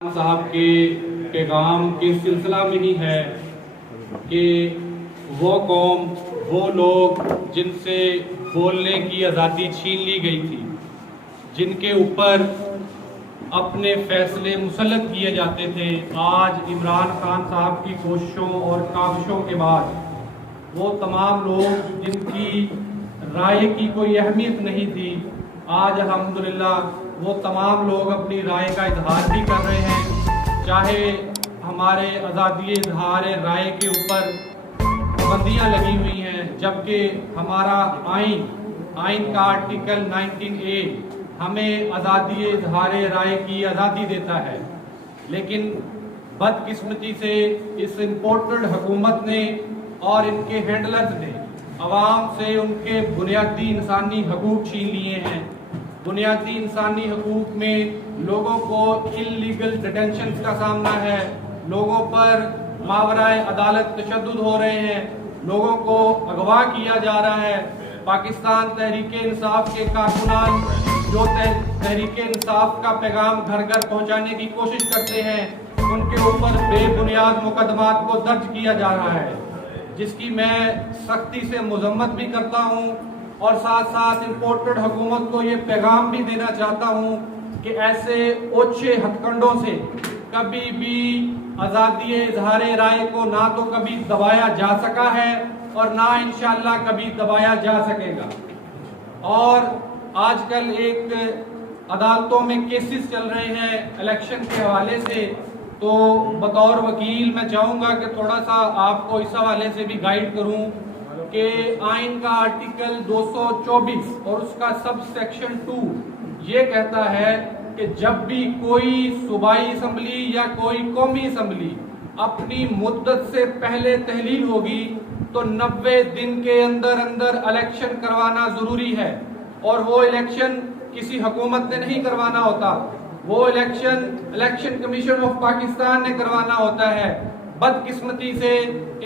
صاحب کے پیغام کے سلسلہ میں ہی ہے کہ وہ قوم، وہ لوگ جن سے بولنے کی آزادی چھین لی گئی تھی، جن کے اوپر اپنے فیصلے مسلط کیے جاتے تھے، آج عمران خان صاحب کی کوششوں اور کاوشوں کے بعد وہ تمام لوگ جن کی رائے کی کوئی اہمیت نہیں تھی، آج الحمدللہ وہ تمام لوگ اپنی رائے کا اظہار بھی کر رہے ہیں۔ چاہے ہمارے آزادی اظہار رائے کے اوپر پابندیاں لگی ہوئی ہیں، جبکہ ہمارا آئین کا آرٹیکل 19A ہمیں آزادی اظہار رائے کی آزادی دیتا ہے، لیکن بدقسمتی سے اس امپورٹڈ حکومت نے اور ان کے ہینڈلرز نے عوام سے ان کے بنیادی انسانی حقوق چھین لیے ہیں۔ بنیادی انسانی حقوق میں لوگوں کو انلیگل ڈیٹینشنز کا سامنا ہے، لوگوں پر ماورائے عدالت تشدد ہو رہے ہیں، لوگوں کو اغوا کیا جا رہا ہے۔ پاکستان تحریک انصاف کے کارکنان جو تحریک انصاف کا پیغام گھر گھر پہنچانے کی کوشش کرتے ہیں، ان کے اوپر بے بنیاد مقدمات کو درج کیا جا رہا ہے، جس کی میں سختی سے مذمت بھی کرتا ہوں، اور ساتھ ساتھ امپورٹڈ حکومت کو یہ پیغام بھی دینا چاہتا ہوں کہ ایسے اوچھے ہتھ کنڈوں سے کبھی بھی آزادی اظہار رائے کو نہ تو کبھی دبایا جا سکا ہے اور نہ انشاءاللہ کبھی دبایا جا سکے گا۔ اور آج کل ایک عدالتوں میں کیسز چل رہے ہیں الیکشن کے حوالے سے، تو بطور وکیل میں چاہوں گا کہ تھوڑا سا آپ کو اس حوالے سے بھی گائیڈ کروں کہ آئین کا آرٹیکل 224 اور اس کا سب سیکشن 2 یہ کہتا ہے کہ جب بھی کوئی صوبائی اسمبلی یا کوئی قومی اسمبلی اپنی مدت سے پہلے تحلیل ہوگی تو 90 دن کے اندر الیکشن کروانا ضروری ہے، اور وہ الیکشن کسی حکومت نے نہیں کروانا ہوتا، وہ الیکشن کمیشن آف پاکستان نے کروانا ہوتا ہے۔ بدقسمتی سے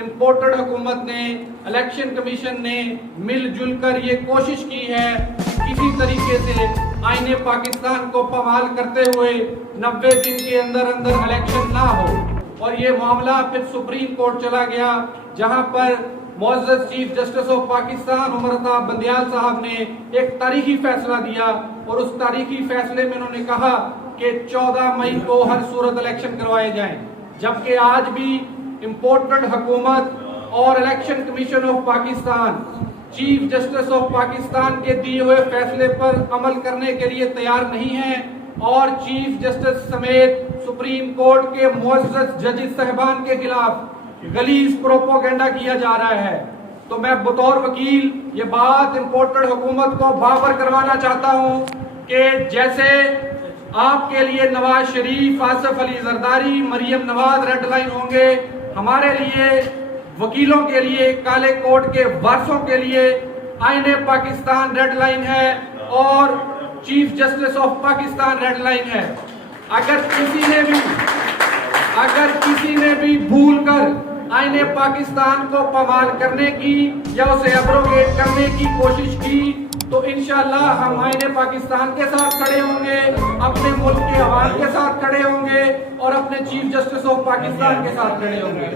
امپورٹڈ حکومت نے، الیکشن کمیشن نے مل جل کر یہ کوشش کی ہے کسی طریقے سے آئین پاکستان کو پامال کرتے ہوئے 90 دن کے اندر الیکشن نہ ہو، اور یہ معاملہ پھر سپریم کورٹ چلا گیا، جہاں پر معزز chief justice of Pakistan Umar Ata Bandial صاحب نے ایک تاریخی فیصلہ دیا، اور اس تاریخی فیصلے میں انہوں نے کہا کہ 14 مئی کو ہر صورت الیکشن کروائے جائیں، جبکہ آج بھی امپورٹڈ حکومت اور election commission of Pakistan chief justice of Pakistan کے دیے ہوئے فیصلے پر عمل کرنے کے لیے تیار نہیں ہیں، اور چیف جسٹس سمیت سپریم کورٹ کے معزز ججز صاحبان کے خلاف غلیظ پروپیگنڈا کیا جا رہا ہے۔ تو میں بطور وکیل یہ بات امپورٹڈ حکومت کو باور کروانا چاہتا ہوں کہ جیسے آپ کے لیے نواز شریف، آصف علی زرداری، مریم نواز ریڈ لائن ہوں گے، ہمارے لیے وکیلوں کے لیے، کالے کوٹ کے وارثوں کے لیے آئین پاکستان ریڈ لائن ہے اور chief justice of Pakistan red line ہے۔ اگر کسی نے بھی بھول کر آئین پاکستان کو پامال کرنے کی یا اسے ایبروگیٹ کرنے کی کوشش کی تو انشاءاللہ ہم آئین پاکستان کے ساتھ کھڑے ہوں گے، اپنے ملک کے عوام کے ساتھ کھڑے ہوں گے، اور اپنے چیف جسٹس آف پاکستان کے ساتھ کھڑے ہوں گے۔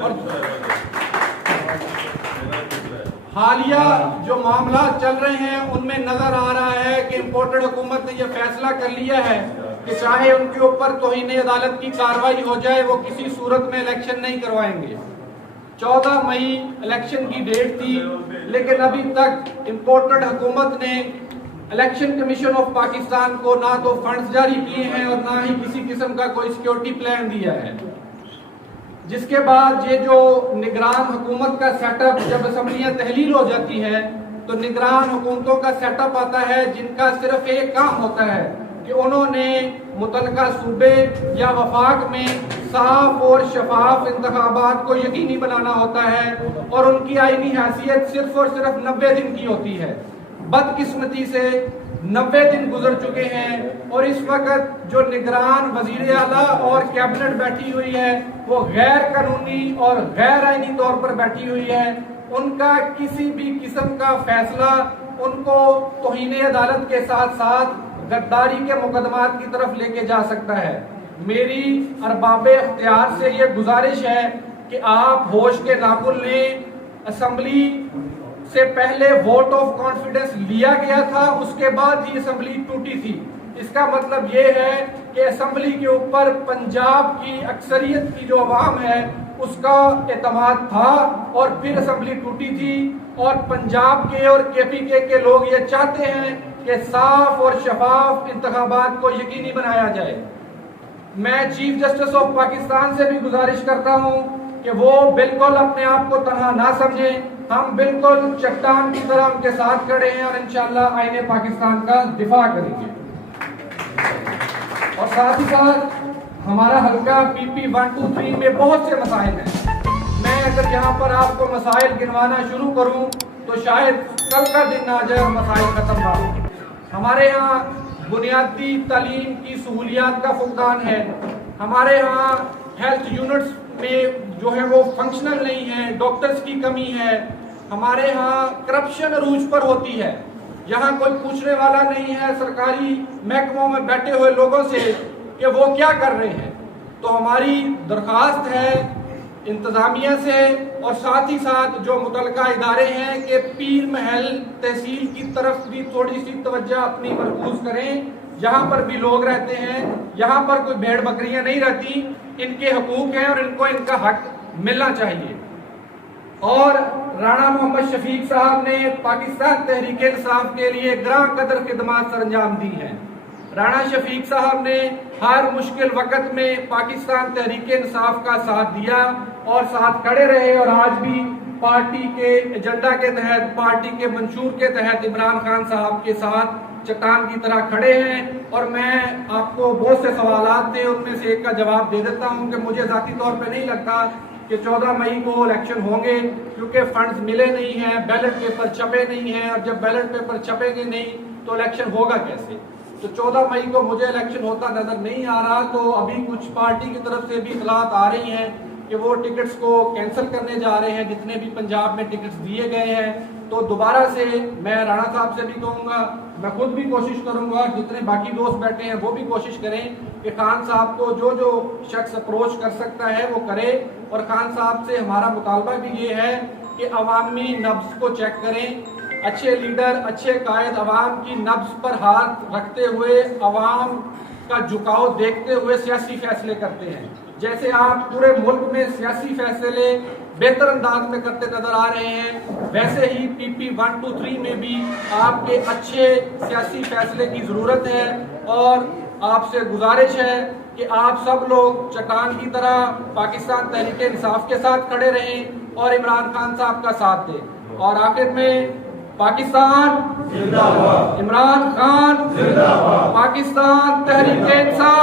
اور حالیہ جو معاملات چل رہے ہیں ان میں نظر آ رہا ہے کہ امپورٹڈ حکومت نے یہ فیصلہ کر لیا ہے کہ چاہے ان کے اوپر توہین عدالت کی کارروائی ہو جائے، وہ کسی صورت میں الیکشن نہیں کروائیں گے۔ 14 مئی الیکشن کی ڈیٹ تھی، لیکن ابھی تک امپورٹڈ حکومت نے الیکشن کمیشن آف پاکستان کو نہ تو فنڈز جاری کیے ہیں اور نہ ہی کسی قسم کا کوئی سیکیورٹی پلان دیا ہے، جس کے بعد یہ جو نگران حکومت کا سیٹ اپ، جب اسمبلیاں تحلیل ہو جاتی ہے تو نگران حکومتوں کا سیٹ اپ آتا ہے جن کا صرف ایک کام ہوتا ہے کہ انہوں نے متعلقہ صوبے یا وفاق میں صاف اور شفاف انتخابات کو یقینی بنانا ہوتا ہے، اور ان کی آئینی حیثیت صرف اور صرف 90 دن کی ہوتی ہے۔ بدقسمتی سے 90 دن گزر چکے ہیں، اور اس وقت جو نگران وزیر اعلیٰ اور کیبنٹ بیٹھی ہوئی ہے وہ غیر قانونی اور غیر آئینی طور پر بیٹھی ہوئی ہے۔ ان کا کسی بھی قسم کا فیصلہ ان کو توہین عدالت کے ساتھ ساتھ غداری کے مقدمات کی طرف لے کے جا سکتا ہے۔ میری ارباب اختیار سے یہ گزارش ہے کہ آپ ہوش کے ناخن لیں. اسمبلی سے پہلے ووٹ آف کانفیڈنس لیا گیا تھا, اس کے بعد ہی اسمبلی ٹوٹی تھی. اس کا مطلب یہ ہے کہ اسمبلی کے اوپر پنجاب کی اکثریت کی جو عوام ہے اس کا اعتماد تھا اور پھر اسمبلی ٹوٹی تھی. اور پنجاب کے اور کے پی کے لوگ یہ چاہتے ہیں کہ صاف اور شفاف انتخابات کو یقینی بنایا جائے. میں چیف جسٹس آف پاکستان سے بھی گزارش کرتا ہوں کہ وہ بالکل اپنے آپ کو تنہا نہ سمجھیں. ہم بالکل چٹان کی طرح ان کے ساتھ کھڑے ہیں اور انشاءاللہ آئین پاکستان کا دفاع کریں گے. اور ساتھ ہی ساتھ ہمارا حلقہ پی پی 1 2 3 میں بہت سے مسائل ہیں. میں اگر یہاں پر آپ کو مسائل گنوانا شروع کروں تو شاید کل کا دن آ جائے اور مسائل ختم نہ ہو. ہمارے یہاں بنیادی تعلیم کی سہولیات کا فقدان ہے. ہمارے یہاں ہیلتھ یونٹس میں جو ہے وہ فنکشنل نہیں ہے, ڈاکٹرز کی کمی ہے. ہمارے یہاں کرپشن عروج پر ہوتی ہے. یہاں کوئی پوچھنے والا نہیں ہے سرکاری محکموں میں بیٹھے ہوئے لوگوں سے کہ وہ کیا کر رہے ہیں. تو ہماری درخواست ہے انتظامیہ سے اور ساتھ ہی ساتھ جو متعلقہ ادارے ہیں کہ پیر محل تحصیل کی طرف بھی تھوڑی سی توجہ اپنی مرکوز کریں. جہاں پر بھی لوگ رہتے ہیں یہاں پر کوئی بھیڑ بکریاں نہیں رہتی, ان کے حقوق ہیں اور ان کو ان کا حق ملنا چاہیے. اور رانا محمد شفیق صاحب نے پاکستان تحریک انصاف کے لیے گراں قدر خدمات سر انجام دی ہیں. رانا شفیق صاحب نے ہر مشکل وقت میں پاکستان تحریک انصاف کا ساتھ دیا اور ساتھ کھڑے رہے, اور آج بھی پارٹی کے ایجنڈا کے تحت, پارٹی کے منشور کے تحت عمران خان صاحب کے ساتھ چٹان کی طرح کھڑے ہیں. اور میں آپ کو بہت سے سوالات تھے, ان میں سے ایک کا جواب دے دیتا ہوں کہ مجھے ذاتی طور پہ نہیں لگتا کہ 14 مئی کو الیکشن ہوں گے, کیونکہ فنڈز ملے نہیں ہیں, بیلٹ پیپر چھپے نہیں ہیں, اور جب بیلٹ پیپر چھپیں گے نہیں تو الیکشن ہوگا کیسے. تو 14 مئی کو مجھے الیکشن ہوتا نظر نہیں آ رہا. تو ابھی کچھ پارٹی کی طرف سے بھی اطلاعات آ رہی ہیں کہ وہ ٹکٹس کو کینسل کرنے جا رہے ہیں جتنے بھی پنجاب میں ٹکٹس دیے گئے ہیں. تو دوبارہ سے میں رانا صاحب سے بھی کہوں گا, میں خود بھی کوشش کروں گا, جتنے باقی دوست بیٹھے ہیں وہ بھی کوشش کریں کہ خان صاحب کو جو شخص اپروچ کر سکتا ہے وہ کرے. اور خان صاحب سے ہمارا مطالبہ بھی یہ ہے کہ عوامی نبض کو چیک کریں. اچھے لیڈر, اچھے قائد عوام کی نبض پر ہاتھ رکھتے ہوئے, عوام کا جھکاؤ دیکھتے ہوئے سیاسی فیصلے کرتے ہیں. جیسے آپ پورے ملک میں سیاسی فیصلے بہتر انداز میں کرتے نظر آ رہے ہیں, ویسے ہی پی پی 1 2 3 میں بھی آپ کے اچھے سیاسی فیصلے کی ضرورت ہے. اور آپ سے گزارش ہے کہ آپ سب لوگ چٹان کی طرح پاکستان تحریک انصاف کے ساتھ کھڑے رہیں اور عمران خان صاحب کا ساتھ دیں. اور آخر میں پاکستان زندہ باد, عمران خان زندہ باد, پاکستان تحریک انصاف